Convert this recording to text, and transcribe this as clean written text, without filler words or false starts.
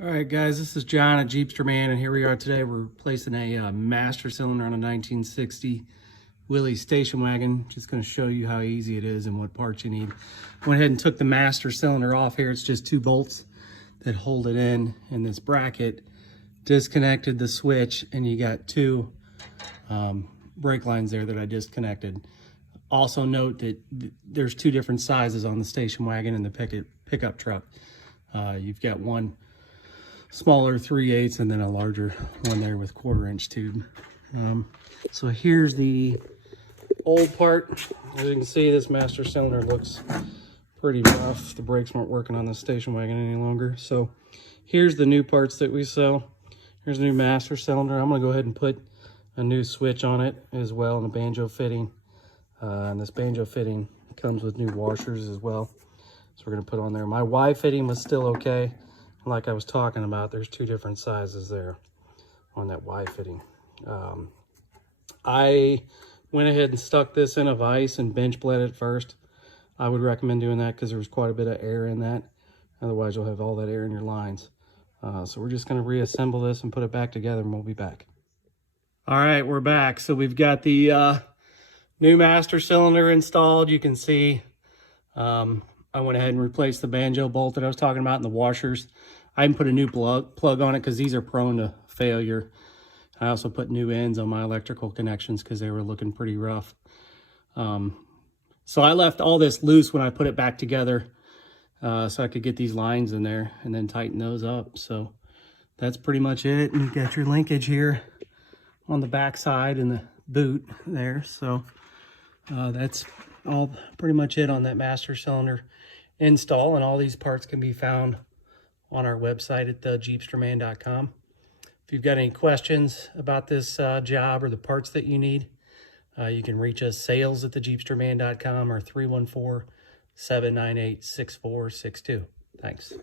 All right, guys, this is John at Jeepster Man, and here we are today. We're replacing a master cylinder on a 1960 Willys station wagon. Just going to show you how easy it is and what parts you need. Went ahead and took the master cylinder off here. It's just two bolts that hold it in this bracket. Disconnected the switch, and you got two brake lines there that I disconnected. Also note that there's two different sizes on the station wagon and the pickup truck. You've got one smaller 3/8 and then a larger one there with 1/4-inch tube. So here's the old part. As you can see, this master cylinder looks pretty rough. The brakes weren't working on the station wagon any longer. So here's the new parts that we sell. Here's the new master cylinder. I'm gonna go ahead and put a new switch on it as well, and a banjo fitting. And this banjo fitting comes with new washers as well. So we're gonna put on there. My Y fitting was still okay. Like I was talking about, there's two different sizes there on that Y fitting. I went ahead and stuck this in a vise and bench bled it first. I would recommend doing that because there's quite a bit of air in that. Otherwise, you'll have all that air in your lines. So we're just going to reassemble this and put it back together, and we'll be back. All right, we're back. So we've got the new master cylinder installed. You can see I went ahead and replaced the banjo bolt that I was talking about and the washers. I even put a new plug on it because these are prone to failure. I also put new ends on my electrical connections because they were looking pretty rough. So I left all this loose when I put it back together so I could get these lines in there and then tighten those up. So that's pretty much it. And you've got your linkage here on the back side and the boot there. So that's all pretty much it on that master cylinder install, and all these parts can be found on our website at jeepsterman.com. If you've got any questions about this job or the parts that you need, you can reach us sales@jeepsterman.com or 314-798-6462. Thanks.